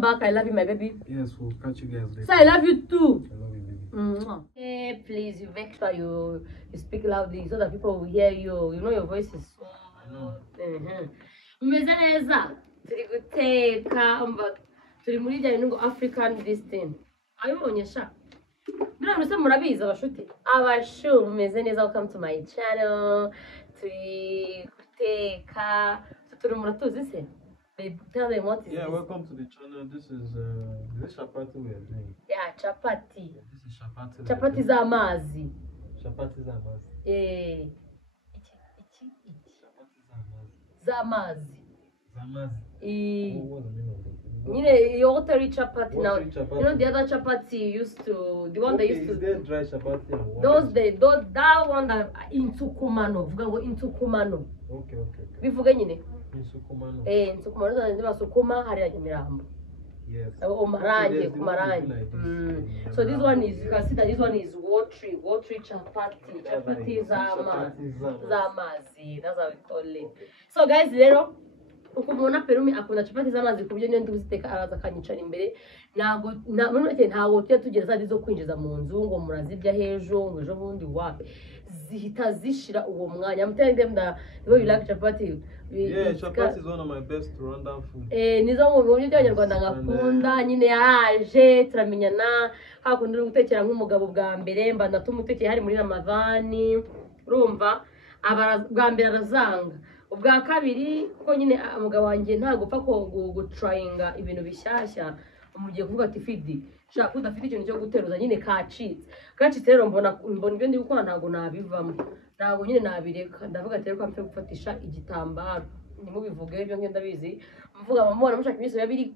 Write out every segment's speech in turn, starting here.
Back. I love you, my baby. Yes, we'll catch you guys later. So I love you too. I love you, baby. Hey, please, you make sure you speak loudly so that people will hear you. You know your voice is so. I know. Umeze neza. Turi guteka turi muri bya bintu ngo African this thing. Ayibonye sha. Bira nuse murabizi abashuti. Abashu umeze neza, welcome to my channel. Turi guteka. Turi muratuzi se. Tell them what is yeah, this. welcome to the channel. This is chapati we are doing. Yeah, chapati. Yeah, this is chapati. Chapati za mazi. Chapati za mazi. Chapati Za mazi. Za mazi. What's the name of it? Watery chapati now. Chapati. You know the other chapati used to, the one okay, they used to. Is there dry chapati and what? That one that insukumano. Vuga ngo insukumano. Okay. Bivuga nyine. Insukumano. Insukumano zanje basukuma hari ya Nyamirambo. Yes. Marange, kumarange. So this one is, you can see that this one is watery chapati. Chapati za mazi. That's how we call it. So guys, rero ukumubona Perumi akunda chapati z'amazi kubyo niyo ndi kuziteka araza kanyicara imbere ntago tujya tugeza zo kwinjiza mu nzu ngo murazirya hejo ngo ejo bundi wapi zihita zishira uwo mwanya. I'm telling them that the way you like chapati. Yeah, chapati is one of my best Rwandan food. Nizo mu buryo by'Abanyarwanda ngakunda nyine yaje turamenyana hakundi uri gutekera nk'umugabo bwa mbere mba natumutekeye hari muri Ramadhani urumva bwa mbere arazanga ubwa kabiri kuko nyine umugabo wanjye ntago upfa ko gutryinga ibintu bishyashya umugiye kuvuga ati fidi shaka udafite ikintu cyo guteruza nyine kacitse rero mbona ibyo ndi gukora ntago nabivamo ntago nyine nabireka ndavuga ati rero mfe gufatisha igitambaro ndimo bivuge ibyo ngenda bizi mvuga mama mushaka ibiso biri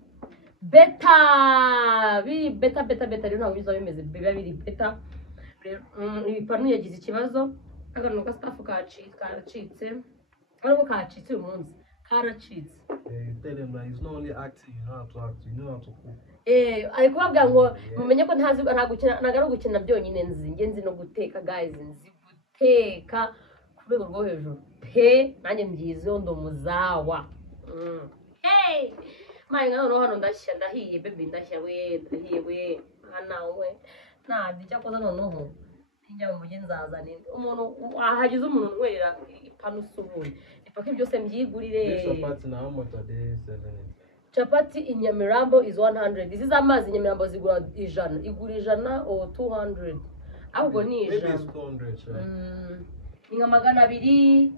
beta rero ntago bizo bimeze biba biri beta ipanu yagize ikibazo akantu ka staff kacitse ariko kacitse uyu munsi karacitse. You tell them that it's not only acting, you know how to act, you know how to cook. Ariko babwira ngo mumenye ko ntago gukina byonyine nzi no guteka guys, nzi guteka ku rwego rwo hejuru pe nanjye mbyizeho ndo muzawa. Hey manya hano ndahiye baby ndahiye we hana we ndijya koza noneho njya mu mujyi nzazana umuntu hagize umuntu nwerera ipanu subuye ipaka byose mbyigurire. Chapati na how much are they selling it? Chapati in Nyamirambo is 100. This is amazi Nyamirambo zigura ijana or 200. Ahubwo ni ijana. Maybe it's 200, sure. Ni nka 200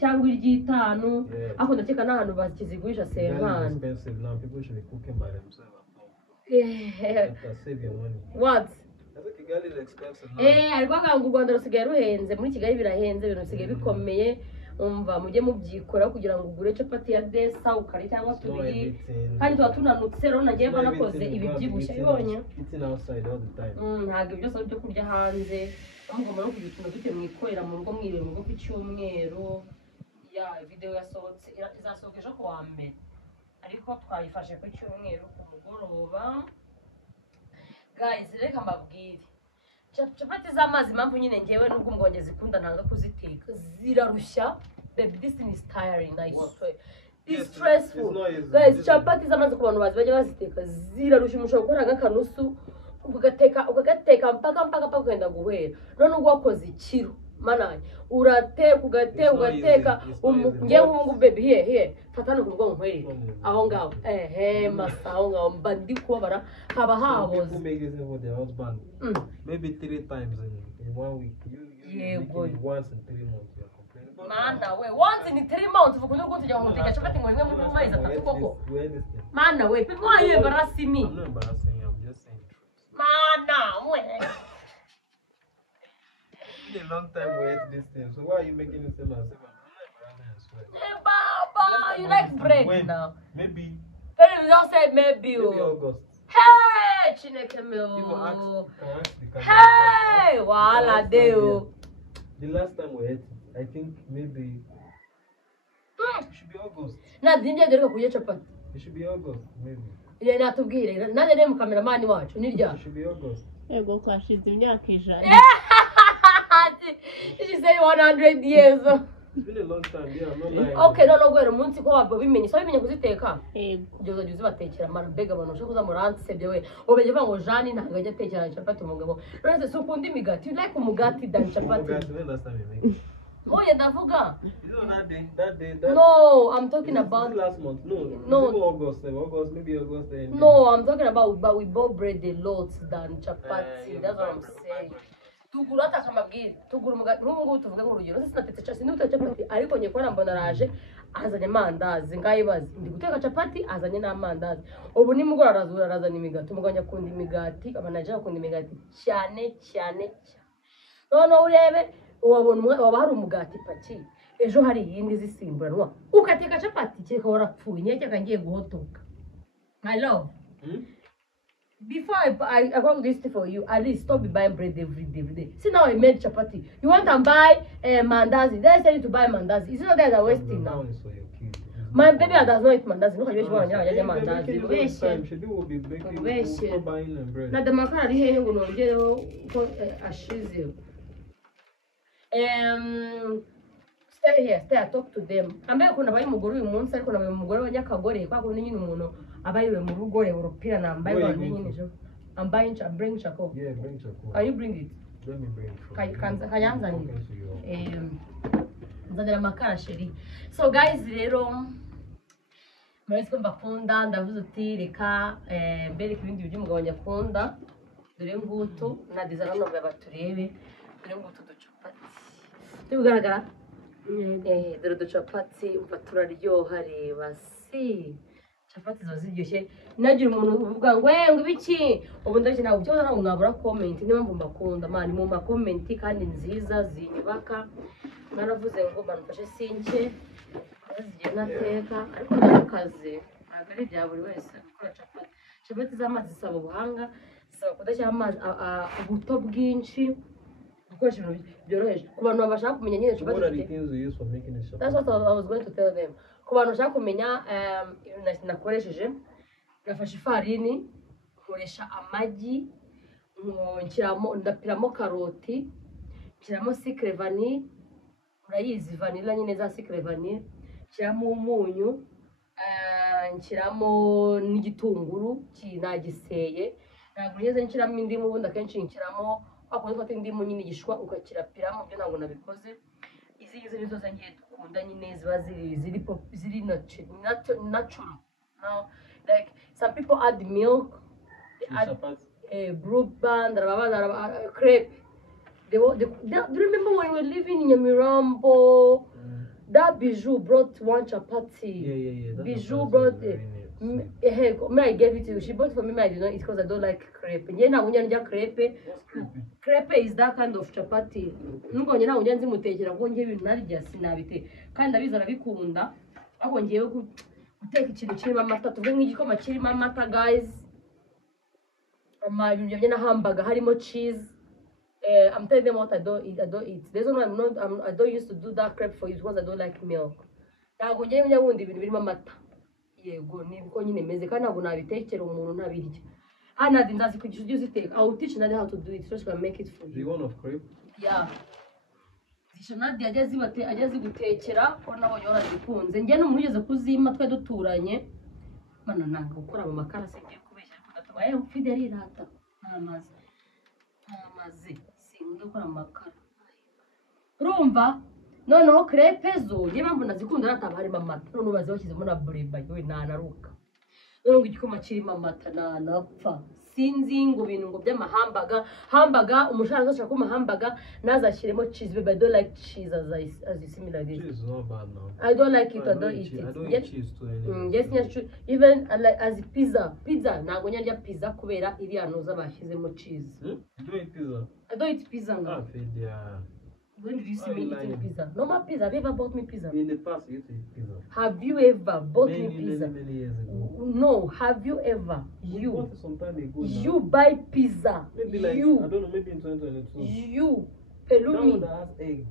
cyangwa iry'itanu. Aho ndakeka n'ahantu bakizigurisha senkana. Expensive now. People should be cooking by themselves at home. Save your money. What? I think Kigali is expensive now. Ariko aganga u Rwanda rusigaye ruhenze, muri Kigali birahenze, ibintu bisigaye bikomeye. Umva mujye mubyikora kugira ngo ugure chapati ya desa ukari cyangwa tubiri kandi tuba tunanutse rero nagiye banakoze ibi byibushye bibonye ntabwo byose byo kurya hanze amugomba no kugituma dute mwikorera mu rugo mwireba mu rugo ku cyumweru. Ya video yasohotse izasohoka ejo ku wa mbere ariko twayifashe ku cyumweru ku mugoroba. Guys, reka mbabwire chapati z'amazi impamvu nyine ngewe nubwo umwonge zikunda ntanga kuziteka zirarushya. Baby, this thing is tiring, I swear. It's stressful. Guys, chapati z'amazi ku bantu bajya baziteka zirarushya. Umushobora gukora nk'akanusu ukagateka mpaka ukenda guhera none ubwo wakoze ikiro mananye urateka ugateka ngewe nk'ubu baby here fatana ku bwonko nkwerere aho ngaho masa aho ngaho mba ndi kubabara haba haboze. People make this for their husband maybe 3 times in 1 week. You make it once in 3 months. You are complaining. Mana we once in 3 months uvuga ngo tujya mu guteka chapati ngo rimwe mu mezi 3 koko. Mana we people why you embarrassing me? I'm not embarrassing you, I'm just saying truth. Mana we It's a long time we ate this thing, so why are you making it seem as if I'm not embarrassing as well? Baba, you like bread when? now? Maybe Don't say maybe. August. Hey, Chineke People ask, me. can I ask the camera? Hey, wala deo. The last time we ate it, I think maybe it should be August. Na dinje dero kuye chapati. It should be August, maybe. Ile natubwire. Nande ne mu cameraman wacu nirya. It should be August. Ego kwashize imyaka ijana. She said 100 years. It's been a long time, yeah, I'm not lying. Okay, no gwera umunsi ko wabimenye. So bimenye kuziteka. Yego. Kugeza juzi batekera marabega abantu ushaka kuza muransebye we. Obeje vango Jeanne ntabwo ajya atekera chapati umugabo. Rose so ukunda imigati. You like umugati than chapati. Umugati, when last time you make? Oye ndavuga. You know that day. No, I'm talking Is about it last month? No. No. Is it August, maybe August. No, I'm talking about but we bought bread a lot than chapati. That's what I'm saying. Tugura atakambabwira tugura umugati n'ubu tuvuga nk'urugero sinatetse chasi n'utetse chapati ariko nye kwa mbona raje azanye mandazi ngayibaze ndi guteka chapati azanye n'amandazi ubu ni mugora arazana imigati umuganya akunda imigati abanaje akunda imigati cyane none urebe wabona waba hari umugati paki ejo hari yindi zisimburanwa ukateka chapati cyeka warapfuye nyeke kangiye guhotoka my love before I got this for you, at least stop buying bread every day. See now I made chapati. You want to buy mandazi? They tell you to buy mandazi. It's not that they're wasting now. My baby does not eat mandazi. Look at you want to get mandazi. Now the macaroni here will not get a shizzle. Stay here, stay. I talk to them. I'm not going to buy muguru in one second. I'm going to buy nyakagore. Kwa kuni nyini muno. Abayiwe mu rugo re Europea na ambaye wa nyini jo. I'm bring charcoal. Yeah, bring charcoal. Can you bring it? Let me bring it. Kayanza ni. Nzadira makara sheri. So guys rero mwese mbakunda ndavuze uti reka mbere kubindi byo umugabo nyakunda dore ngutu na design no baturebe dore ngutu ducupati. Tubigaragara dore ducupati umva turaryoha reba si chapati zo ziryoshye nagira umuntu uvuga ngo ibiki ubu ndabye nawe cyo nawe mwabura comment niba mbakunda mani mu comment kandi nziza zinyubaka naravuze ngo banufashe sinke zigiye nateka ariko nakaze agari bya buri wese gukora chapati z'amazi zisaba ubuhanga zisaba kudashyira amazi ubuto bwinshi gukoresha ibintu byoroheje ku bantu babashaka kumenya nyine chapati that's what I was going to tell them ku bantu bashaka kumenya nakoresheje nafashe ifarini nkoresha amagi ndapiramo karoti nshyiramo secret vanille urayizi vanilla nyine za secret vanille nshyiramo umunyu nshyiramo n'igitunguru kinagiseye ntabwo ngeze nshyiramo indimu ubundi akenshi nshyiramo wakunze ufata indimu nyine igishwa ukakirapiramo byo ntabwo nabikoze izi nizo zangiye dukunda nyine ziba ziri natural now like some people add milk they add brew band crepe do you remember when we were living in Nyamirambo that Bijou brought one chapati yeah Bijou brought I gave it to you. She bought for me. I did not eat because I don't like crepe. Crepe is that kind of chapati. Nuko njye nawe nzi mutekera ko ngiye ibintu narya sinabite. Kandi abiza arabikunda. Ako ngiye guteka ikintu kirimo amata. Tuvuge nk'igikoma kirimo amata guys. Ibintu bya hamburger harimo cheese. I'm telling them what I don't eat. There's no I don't used to do that crepe for you because I don't like milk. Ntabwo ngiye nyabundi ibintu birimo amata. Yego nibiko nyine meze kandi ntabwo nabitekera umuntu ntabirya hana ndazi kugisha uziteka I will teach Nadia how to do it so she can make it for you. The one of crepe? Yeah. Zisha Nadia ajya zigutekera ko nabonye warazikunze njye n'umuntu ugeze kuzima twe duturanye mana nanga gukora mu makara se ngiye kubeshya ariko ndatabaye ufide ari rata amazi singiye gukora mu makara urumva noneho crepe zo njye mpamvu nazikunda nataba harimo amata none ubaze bashyizemo na bureba yewe nanaruka none igikoma kirimo amata nanapfa sinzi ngo ibintu ngo by'amahambaga umushaka ashaka kuma hambaga nazashyiremo cheese baby I don't like cheese as you see me like this. Cheese is not bad now. I don't like it. I don't eat it. I don't eat cheese too anyway. Yes, even like as pizza ntabwo nyarya pizza kubera iriya noza bashyizemo cheese. You don't eat pizza? I don't eat pizza now. When did you see me eating pizza? Normal pizza. Have you ever bought me pizza? In the past, you used to eat pizza. Have you ever bought me pizza? Many years ago. No. Have you ever? You bought it some time ago. You buy pizza. Maybe like I don't know. Maybe in 2022. You, Pelumi. That one that has egg.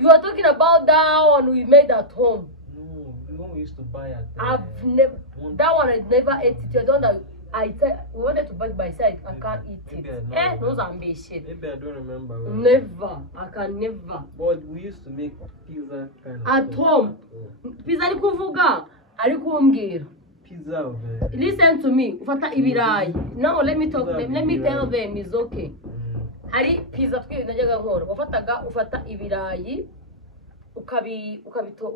You are talking about that one we made at home. No, the one we used to buy at. I've never. That one I never ate it. You don't know. we wanted to buy it, but I said I can't eat it. Those are ambitious. Maybe I don't remember. Never. I can never. But we used to make pizza kind of at home. Pizza ari kuvuga, ari kumbwira. Pizza of Listen to me. Ufata ibirayi. Now let me tell them it's okay. Hari pizza twinajyaga nkora. Ufata ibirayi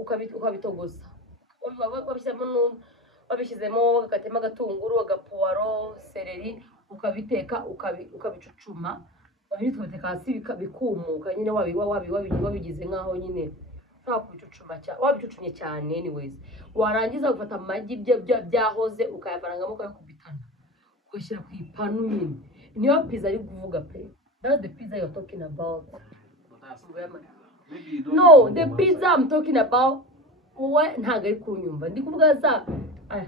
ukabitogosa. Wabishyizemo agatema agatunguru agapuwaro seleri ukabiteka ukabicucuma wabiteka hasi bikumuka nyine wabigize nkaho nyine nta kubicucuma cyane wabicucumye cyane anyways warangiza ufata amagi byahoze ukayavarangamo ukayakubitana ugashyira ku ipanu nyine niyo pizza ari kuvuga pe. That's the pizza you're talking about. No, the pizza I'm talking about ntago ari kunyumva ndi kuvuga za I'm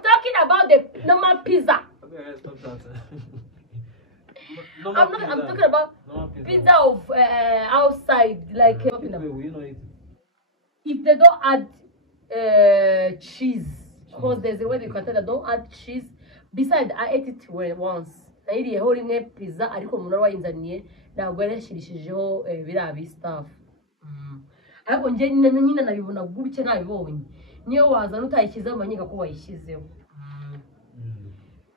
talking about the normal pizza. I'm talking about pizza of outside, like if they don't add cheese, because there's a way they can tell that don't add cheese. Besides, I ate it once. I ate a whole pizza. I didn't know why in the near. Now when she birabi stuff. Ariko nje nyine nabibona gutya nabibonye. Niyo waza nutayishyizeho manyika ko wayishyizeho.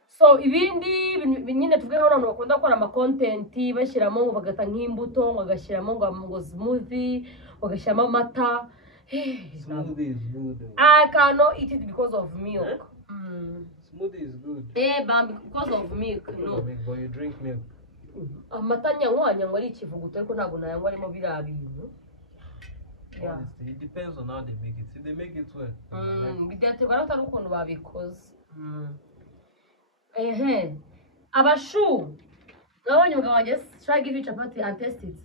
So ibindi nyine tuvuge nk'abantu bakunda gukora ama content bashyiramo ngo bagata nk'imbuto ngo agashyiramo ngo smoothie bagashyiramo amata. Smoothie is good. I cannot eat it because of milk. Smoothie is good. But because of milk, no. But you drink milk. Amata nyanywa ari ikivuguto ariko ntabwo nayanywa arimo biriya bintu. Yeah. It depends on how they make it. See, they make it well. Bidategura atari ukuntu babikoze. Abashu. Nabonye umugabo wanjye try give you chapati and test it.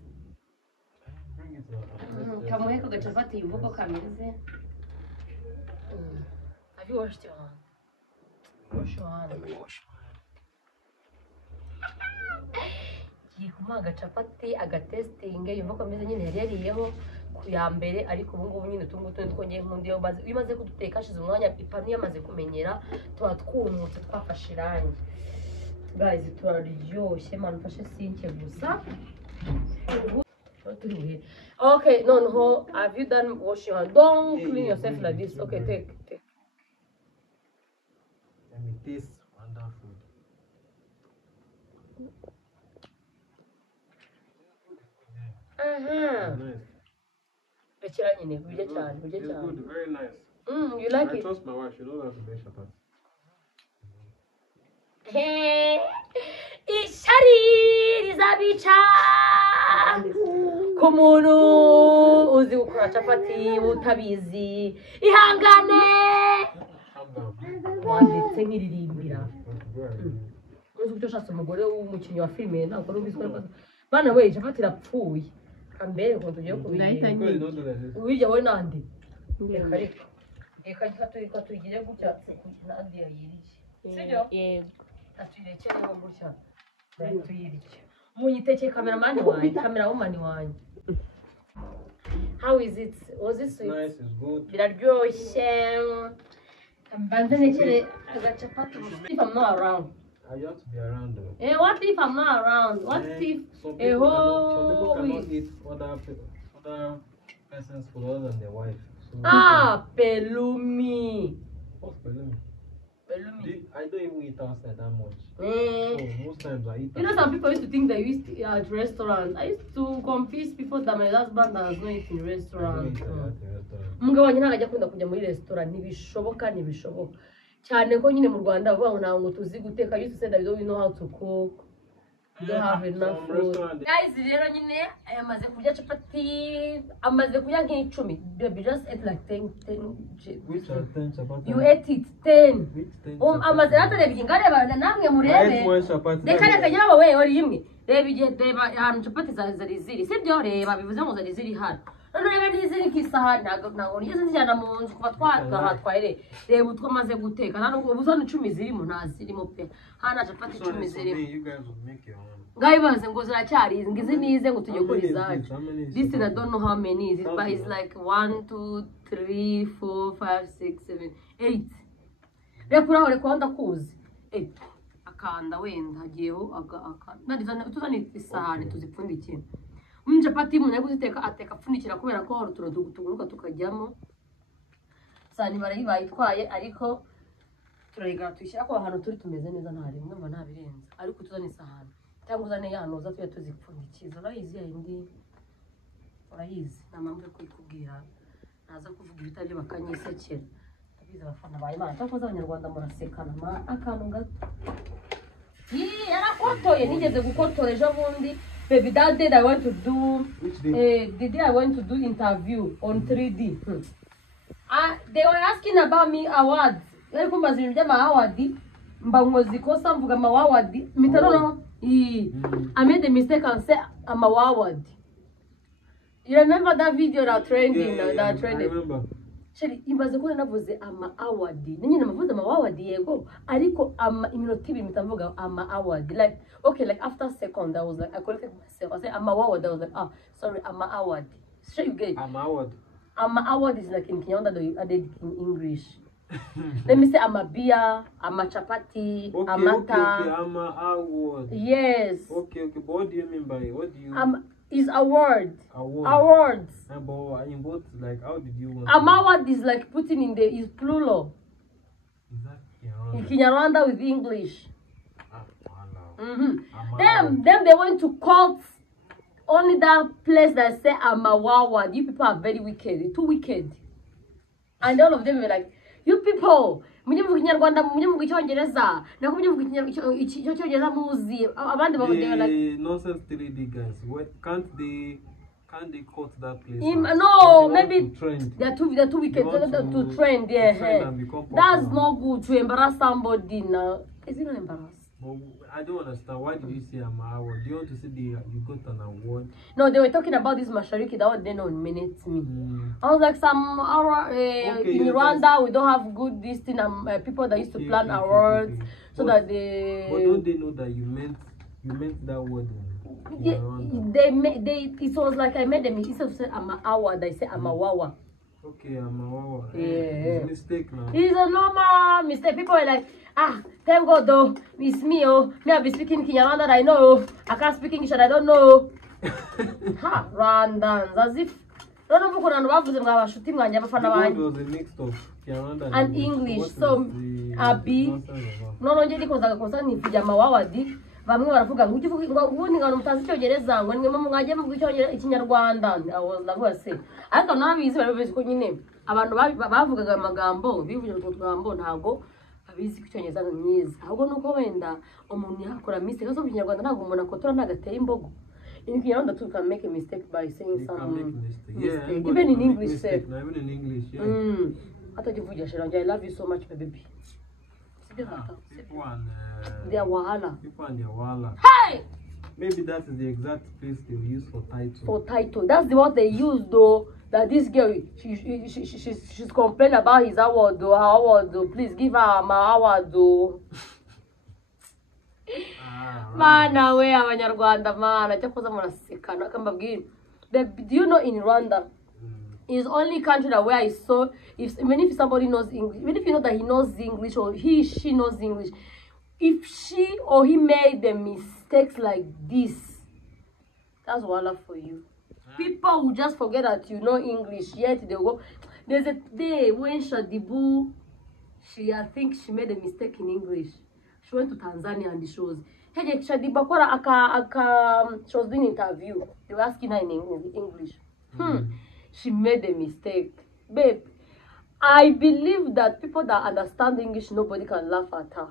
Bring it up. Kamuhe ko gachapati yumva ko kameze. Have you washed your hand? Wash your hand. Let me wash my hand. Yikuma agachapati agatesting yumva ko ameze nyine yari yariyeho ya mbere ariko ubu ngubu nyine tungutu twongeye nkundi yo baze bimaze kuduteka ashize umwanya ipanu yamaze kumenyera tuba twumutse twafashe irangi. Guys turaryoshye man fashe sinke gusa. Okay, no, have you done washing your hands? Don't clean yourself like this. Okay, take. Let me taste wonderful. Nice. It's good, very nice. You like I it? trust my wife, she knows how to make chapati. Hey, ishari rizabica kumunu uzi gukora chapati utabizi ihangane wanditse nk'iririmbira uzi icyo shasa umugore w'umukinnyi wa filime ntabwo rubizwe bana we chapati irapfuye kambere ngo tugiye kubirya ubirya wowe nande reka tuyigire gutya nandi yayiriye sibyo atuyirekereho gutya tuyirye munyitekeye cameraman wanjye. How is it? Was it sweet? Nice, it's good. Biraryoshye mbanze nekere agachapati if I'm not around. You have to be around though. What if I'm not around? What if some people cannot eat other person's food other than their wife. So Pelumi. What's Pelumi? I don't even eat outside that much. So most times I eat. You know, some people used to think that you used to eat at restaurants. I used to confuse people that my husband does not eat in restaurants. Umugabo wanjye ntabwo ajya akunda kujya muri restaurant ntibishoboka cyane ko nyine mu Rwanda bavuga ngo ntabwo tuzi guteka. You used to say that we don't know how to cook. We don't have enough food. Guys, rero nyine amaze kurya chapati amaze kurya nk'icumi. Baby just ate like 10 Which are 10 chapati? You ate it 10. Which 10 Amaze ratarebye ngareba namwe murebe. Reka nyabo we ori imwe. Reba ahantu chapati zari ziri. Sibyo reba bivuze ngo zari ziri hano. None reba n'iziri kisahani ntago nigeze njyana mu nzu kuva twatwaye reba utwo maze guteka nano ubuzone 10 zirimo ntazirimo pe hana chapati 10 zirimo. You guys will make your own. Ngayibaze ngo ziracyari ngize nize ngo tujye kuri zacu. This I don't know how many is it, but it's like 1 2 3 4 5 6 7 8. Rekura ndakuzi akanda wenda hagiyeho tuzane isahani tuzipfundikiye chapati umuntu ari kuziteka ateka apfunikira kubera ko hari utuntu tuguruka tukajyamo sani barayitwaye ariko turayigara tuyishyira ko ahantu turi tumeze neza nta rimwe mba nta birenze ariko tuzane isahani cyangwa uzane yanoza tuya tuzipfundikiza urayizi yindi urayizi nta mpamvu yo kuyikubwira naza kuvuga ibitabye bakanyisekera abiza abafana baye Imana cyangwa z'abanyarwanda murasekana akantu gato yarakotoye nigeze gukotora ejo bundi baby that day I want to do the day I went to do interview on 3D they were asking about me awards yari kumbaza ibintu by'ama award mba nkoze ikosa mvuga ama award mitano I made a mistake and say I'm a award. You remember that video that trending that trended? I remember. Sheri imbaze ko navuze ama award. Ninyi namavuze ama award yego ariko iminota ibiri mitamvuga ama award. Like okay, like after second I was like I corrected myself. I said ama award. I was like sorry, ama award. Straight you get. Ama award. Ama award is like in Kinyarwanda they added in English. Let me say ama beer, ama chapati, amata. Okay, ama award. Yes. Okay, but what do you mean by it? What do you is award. Awards. But in both, like, how did you want award is like putting in the is plural. Is that Kinyarwanda? In Kinyarwanda with English. Wow. Them they went to court. Only that place that say award. You people are very wicked. Too wicked. And all of them were like, you people, mujye mu Kinyarwanda, mujye mu Cyongereza, nako mujye mu Cyongereza muzi. Abandi they were like nonsense 3D guys. What can't they cut that place? No, maybe they're too wicked to trend. Yeah, that's not good to embarrass somebody now. Is it not embarrassed? But I don't understand. Why did you say I'm an award? Do you want to say you got an award? No, they were talking about this Mashariki that one they don't minute me. I was like in Rwanda we don't have good this thing people that used to plan awards so that they. But don't they know that you meant that word? It was like I made them instead of saying I'm an award, I say I'm a wawa. Okay, I'm a wawa. Yeah. It's a mistake now. It's a normal mistake. People are like, thank God though, it's me I'll be speaking Kinyarwanda I know. I can't speak English and I don't know. Rwandans, as if and English. So Abi no njye ndikozaga kosa ni kujama wawadi bamwe baravuga ngo ubundi ngano mutazi Cyongereza ngo nimwe mwagiye mu Kinyarwanda ndavuga se ariko nabizi barabizi ko nyine abantu bavugaga amagambo bivuje utwambo ntago abizi Cyongereza myiza ahubwo nuko wenda umuntu yakora mistake kaso mu Kinyarwanda ntago umuntu akotora ntagateye imbogo. In Kinyarwanda too can make a mistake by saying some mistake. Even in English, even in English, yeah. I love you so much, baby. People and their wahala. People and their wahala. Hey! Maybe that is the exact place they use for title. For title. That's the one they use though. That this girl, she's complaining about his award though. Her award though. Please give her my award though. Mana we abanyarwanda mana cyakoza murasekana kambabwira. Do you know in Rwanda is only country that where I saw even if somebody knows English, even if you know that he knows English or she knows English, if she or he made the mistakes like this, that's wala for you. People will just forget that you know English, yet they go. There's a day when Shadibu, I think she made a mistake in English. She went to Tanzania and she was she was doing interview. They were asking her in English. She made a mistake. Babe, I believe that people that understand English, nobody can laugh at her.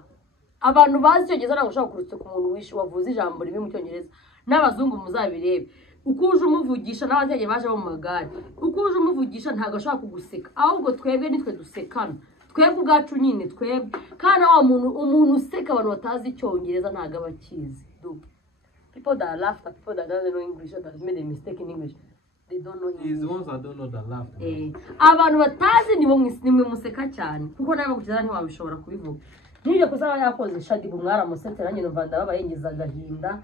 Abantu bazi Cyongereza nagusha kurutse ku muntu wishi wavuze ijambo rimwe mu Cyongereza n'abazungu muzabirebe ukuje umuvugisha n'abategeye baje mu magari ukuje umuvugisha ntago ashaka kuguseka ahubwo twebwe nitwe dusekana twebwe ubwacu nyine twebwe kana wa umuntu useka abantu batazi Icyongereza ntago abakizi. People that laugh at people that don't know English or that made a mistake in English, they don't know English. It's the ones that don't know that laugh. Abantu batazi nimwe museka cyane kuko nawe kugeza ntiwabishobora kubivuga. Nibyo kosa yakoze Shadibu mwaramusetse nanjye numva ndababayengiza agahinda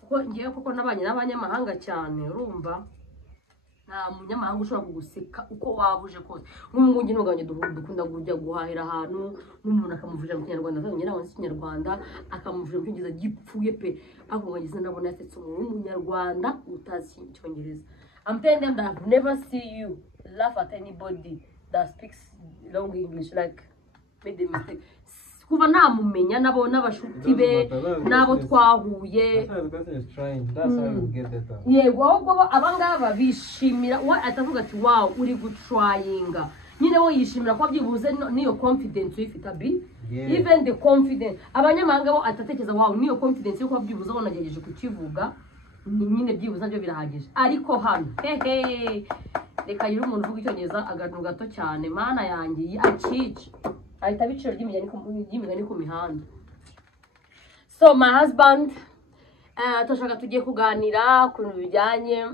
kuko ngiye kuko nabanye n'abanyamahanga cyane urumva nta munyamahanga ushobora kuguseka uko wabuje kose nk'ubu ngi ntuganye dukunda kujya guhahira ahantu n'umuntu akamuvurira mu kinyarwanda azanye nawe mu kinyarwanda akamuvurira mu cyongereza gipfuye pe akumvagize nabona yasetse umuntu w'umunyarwanda utazi icyongereza. I'm telling them that I've never seen you laugh at anybody that speaks long English like made a mistake. Kuva namumenya nabo n'abashuti be nabo twahuye. That's how you get that. Yego ahubwo abangaba bishimira atavuga ati wow uri gutryinga nyine wo yishimira ko byibuze niyo confidence uyifite abi even the confidence abanyamahanga bo atatekereza wow niyo confidence yo ko byibuze bonagejeje kukivuga nyine byibuze byo birahagije ariko hano hehe reka yiri umuntu uvuga icyongereza agantu gato cyane mana yanjye acice ahita biciro ry'imigani ku mihanda. So my husband turashaka tugiye kuganira ku bintu bijyanye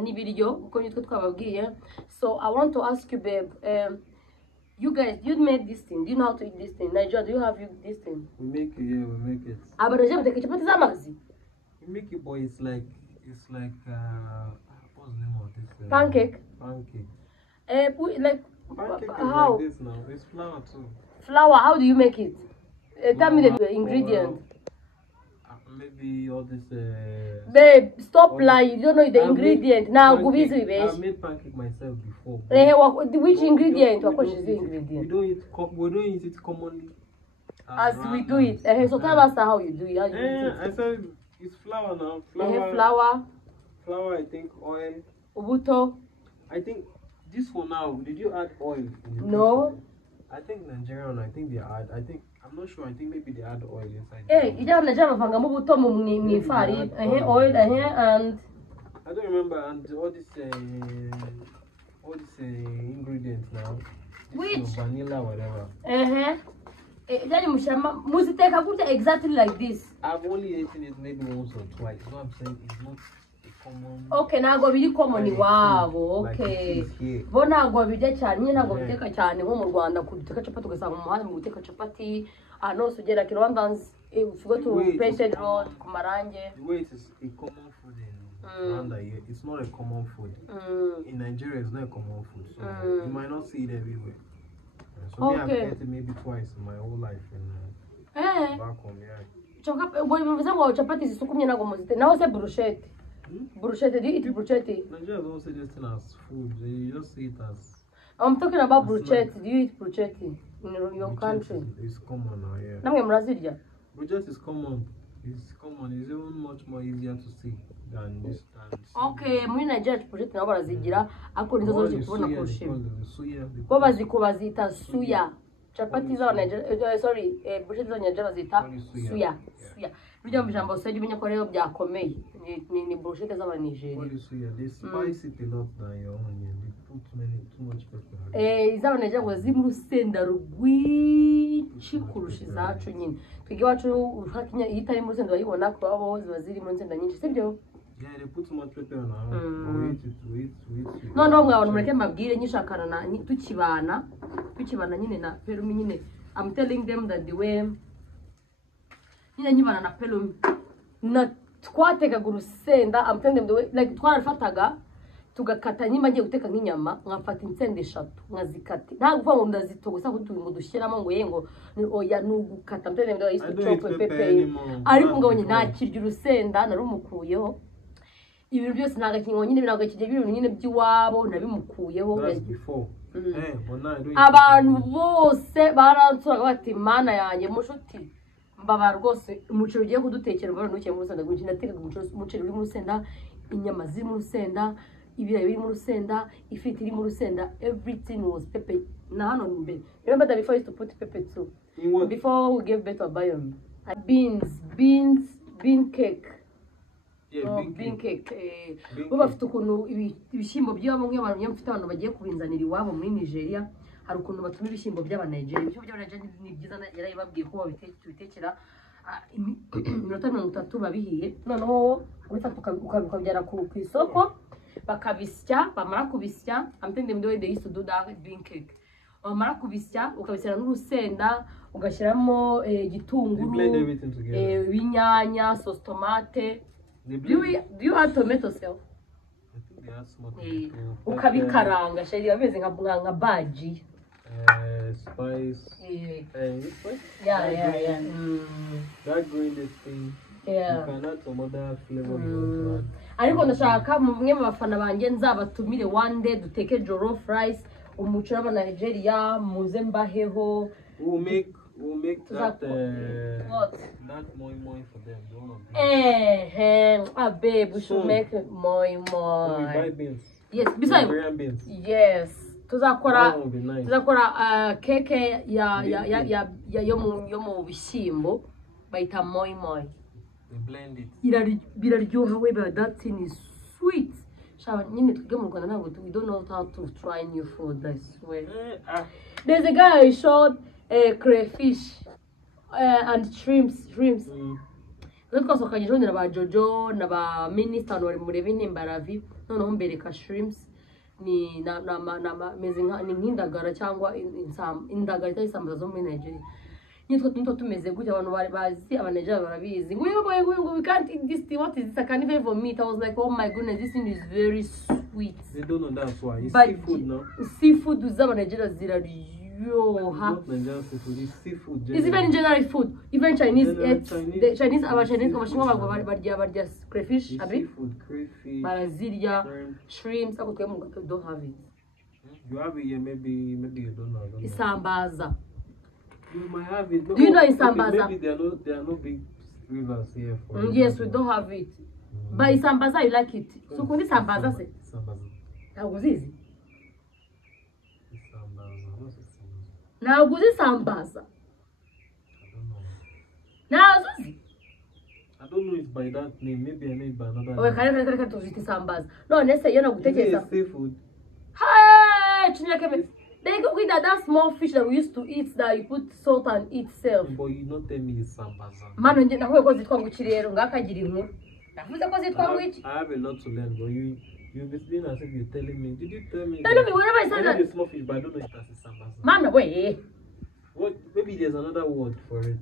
n'ibiryo kuko nitwe twababwiye. So I want to ask you babe, you guys, you made this thing, do you know how to eat this thing? Nigeria, do you have this thing? We make it, yeah, we make it. Abaraje muteka chapati z'amazi? We make it, boy. It's like what's the name of this? Pancake. Pancake. Like Pancake how? is like this now. It's flour too. Flour. How do you make it? Tell me the ingredient. Maybe all this. Babe, stop lying. You don't know the ingredient. Now go busy, babe. I made pancake myself before. Which ingredient? Of course, is the ingredient. We don't eat it commonly. As we do it. So tell us how you do it. How you do it. I said it's flour now. Flour. I think oil. Ubuto. I think this one now. Did you add oil? No. I think Nigerian. I think they add. I'm not sure. I think maybe they add oil inside. Ijya Nigeria bavanga mu buto mu ifari. Oil and. I don't remember and all these ingredients now. Which vanilla whatever. Muziteka gutya exactly like this. I've only eaten it maybe once or twice. What I'm saying is not a common. Okay, ntago biri common iwabo. Okay. Bo ntago bijya cyane, nyine ntago biteka cyane nko mu Rwanda kuduteka capati ugasanga mu muhanda mu guteka capati. No sugera Rwandans forgot to painted road ku marange. The way it is a common food in Rwanda here. It's not a common food. In Nigeria it's not a common food. So you might not see it everywhere. So I've eaten it maybe twice in my whole life back home, yeah. Chapati zisukumye nago muzite. Now say bruschetta. Bruschetta, do you eat bruschetta? Nigeria don't say this thing as food. They just see it as. I'm talking about bruschetta. Do you eat bruschetta in your country? It's common now, yeah. Namwe murazirya? Bruschetta is common. It's common. It's even much more easier to see than this. Okay, muri Nigeria bruschetta nabo barazigira, ako nizo zo kubona kurusha. Bo bazita suya. Chapati za Nigeria, sorry, bruschetta za Nigeria bazita suya. Bijya mu jambo se y'ibinyo ko rero byakomeye. Ni bruschetta za Nigeria. They spice it a lot than your own. They put too much pepper. Izaba Nigeria ngo ziri mu rusenda rwinshi kurusha izacu nyine. Twige wacu uhakinya itari mu rusenda bayibona ko abo ziba ziri mu rusenda nyinshi, sibyo? Yeah, they put too much pepper on our wait. No, mwabona mureke mabwire nyishakana na tukibana nyine na Pelumi nyine. I'm telling them that the way nyine nyibana na Pelumi na twateka urusenda. I'm telling them the way like twarafataga tugakata nyima ngiye guteka nk'inyama nkafata insende 3 nkazikata ntaguva ngo ndazitogosa ko turi mu dushyiramo ngo yengo oya nugukata. I'm telling them I used to chop pepper ariko ngabonye ntakirya urusenda narumukuyeho. Ibintu byose nagakingo nyine binagakije ibintu nyine by'iwabo nabimukuyeho. Abantu bose baransuraga bati mana yanjye mushuti mbaba rwose umuceri ugiye kudutekera mbona nukiye mu rusenda gwinshi nateka umuceri uri mu rusenda, inyama ziri mu rusenda, ibirayi biri mu rusenda, ifiti iri mu rusenda, everything was pepper. Na hano mbere remember that before I used to put pepper too before we gave birth to Abayom. Bean cake. Yeah, bean cake. Bo bafite ukuntu ibishyimbo byabo nk'abantu nyamfite abantu bagiye kubinzanira iwabo muri Nigeria. Hari ukuntu batuma ibishyimbo by'aba Nigeria. Ibyo by'aba Nigeria ni byiza yarayibabwiye ko babitekera iminota 30 babihiye. Noneho ubifata ukabyara ku isoko bakabisya. Bamara kubisya, I'm telling them the way they used to do that bean cake. Bamara kubisya ukabisya n'urusenda ugashyiramo igitunguru, ibinyanya, sauce tomate. Do you add tomato self? I think Yeah, small tomato. Ukabikaranga sheri bameze nka baji. Spice. Spice? Yeah. That green this thing. Yeah. You can add some other flavor you want to add. Ariko ndashaka mwe mu bafana banjye nzabatumire one day duteke jollof rice umuceri wa Nigeria muze mbaheho. We'll make that that moi for them. Babe, we should make moi. We buy beans. Yes, besides beans. Yes. Tuzakora keke ya yo mu bishyimbo bayita moi. We blend it. Biraryoha we, but that thing is sweet. Shawa nyine twige mu Rwanda ntabwo we don't know how to try new food, I swear. There's a guy I showed crayfish and shrimps. Twasohokanye ejo na ba Jojo na ba Minister wari murebe Nimbaravi noneho mbereka shrimps ni meze nk'indagara cyangwa indagara cyangwa isambaza zo muri Nigeria. Nitwo tumeze gutya abantu bari bazi Nigeria barabizi. We can't eat this thing. What is this? I can't even vomit. I was like, oh my goodness, this thing is very sweet. They don't know that's why. It's but seafood now. Seafood z'aba Nigeria ziraryoha. Not Nigerian seafood, it's seafood. It's even general food. Even Chinese, Chinese abashinwa barya crayfish, seafood, crayfish, barazirya, shrimps. Ako twebwe mu Rwanda don't have it. You have it here, maybe you don't know. Isambaza. You might have it. Do you know isambaza? Maybe there are no big rivers here. Yes, we don't have it. But isambaza, you like it. So kundi isambaza se? Isambaza. Naguzizi. Naguzi isambaza. Nazuzi. I don't know it by that name. Maybe I know it by another name. Okay, kare tuzita isambaza. No, nese yo nagutekeza. Seafood. Hey, chinyakeme. They go with that small fish that we used to eat that you put salt and eat self. But you not tell me it's sambaza. Mano nje nahuye ko zitwa nguciri rero ngakagira inkuru. Navuze ko zitwa nguci. I have a lot to learn, but you've been as if you're telling me. Did you tell me? Tell me whenever I said that. It's small fish, but I don't know if that's a sambaza. Mano, wait. What? Maybe there's another word for it.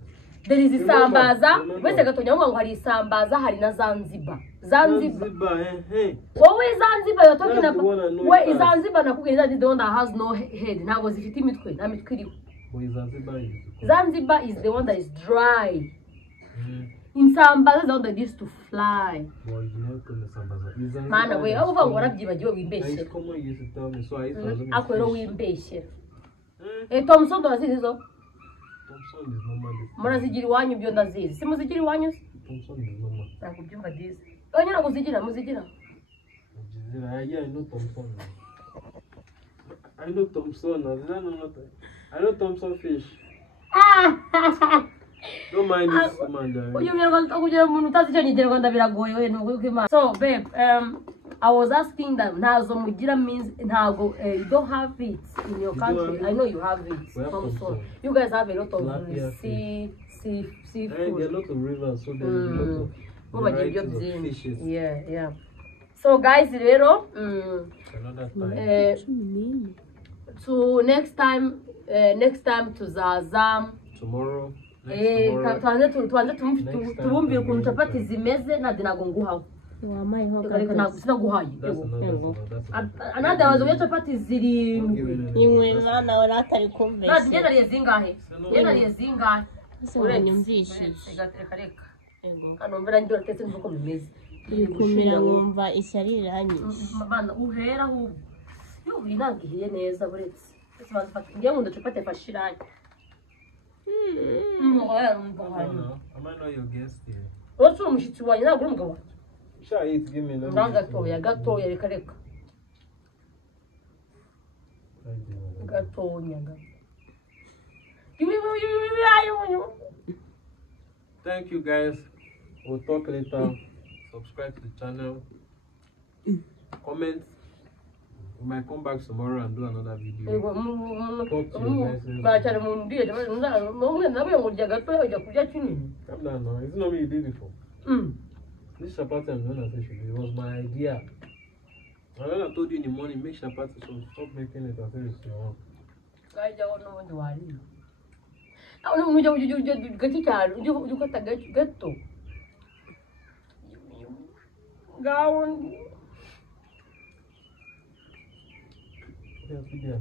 There is isambaza. Wese gatonya ngo hari isambaza hari na Zanzibar. Zanzibar. Wowe Zanzibar you're talking about. Where Zanzibar nakubwira that the one that has no head. Ntabwo zifite imitwe, na mitwe iriho. Zanzibar is the one that is dry. Insambaza is the one that used to fly. Mana we abo bangora byibagiwe wimbeshye. It's common you used to tell me, so I used to assume. Akwero wimbeshye. Thompson dorazizo. Thompson is normal. Murazigira iwanyu byo ndazizi. Si muzigira iwanyu? Thompson is normal. Ntabwo byumva dizi. Onyera muzigira. Yeah, I know Thompson. I know Thompson. I know Thompson fish. Don't mind this man. So babe, I was asking that nazo mugira means nago you don't have it in your country. I know you have it. Thompson. You guys have a lot of seafood. There are a lot of rivers, so there's a lot of fishes. Yeah. So guys, rero another time. So next time tuzaza tomorrow. tuanze tubumvira ukuntu capati zimeze nadi nago nguhaho sinaguhaye anade wazo capati ziri imwe mwana wala atari kumvise nadi nariye zingahe uranyumvishije reka kanomvera ndio tese nzuko bimeze kumira ngumva ishyari riranyishe bana uhera hu yo binagiye neza buretse ngiye nkunda capati fashiranye I might know your guest here. What's wrong with you? You're not going Sure, eat. Give me no. Gatoya. Thank you guys. We'll talk later. Subscribe to the channel. Comment. We might come back tomorrow and do another video. Talk to you guys. Calm down now. It's not me you did before. This chapati I'm gonna say it was my idea. And when I told you in the morning, make chapati, so stop making it as if it's your own. Guys, I don't know what to worry. I don't know you get it. You got to get to. Go on. Yeah.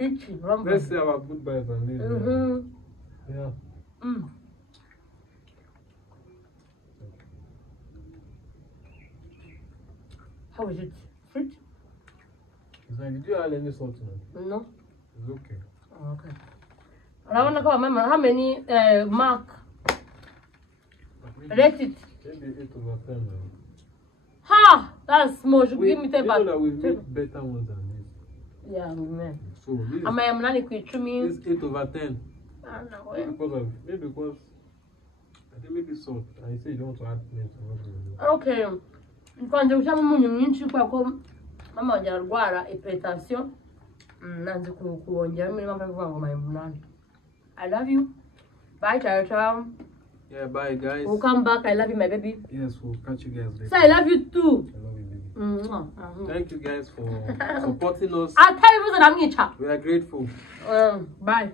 Itchy, rumble. Let's say our goodbyes and leave. Yeah. How is it? Fruit? It's like, did you add any salt in it? No. It's okay. Oh, okay. I want to come remember how many mark. Rate it. Maybe 8/10 now. Ha! That's small. You give me 10 back. You know that we've made better ones than this. Yeah, we may. So this I am not equipped to me. It's 8/10. I don't know. Maybe because I think maybe salt. I say you don't want to add mint. Okay. Quando usiamo umunyu mwinshi kwa ko mama wanjarwara hypertension. Nanze kuongera mimi mama bivuga ngo mayimunani. I love you. Bye, ciao. Yeah, bye guys. We'll come back. I love you, my baby. Yes, we'll catch you guys later. So I love you too. I love you, baby. Thank you guys for supporting us. I'll tell you that I'm in chat. We are grateful. Bye.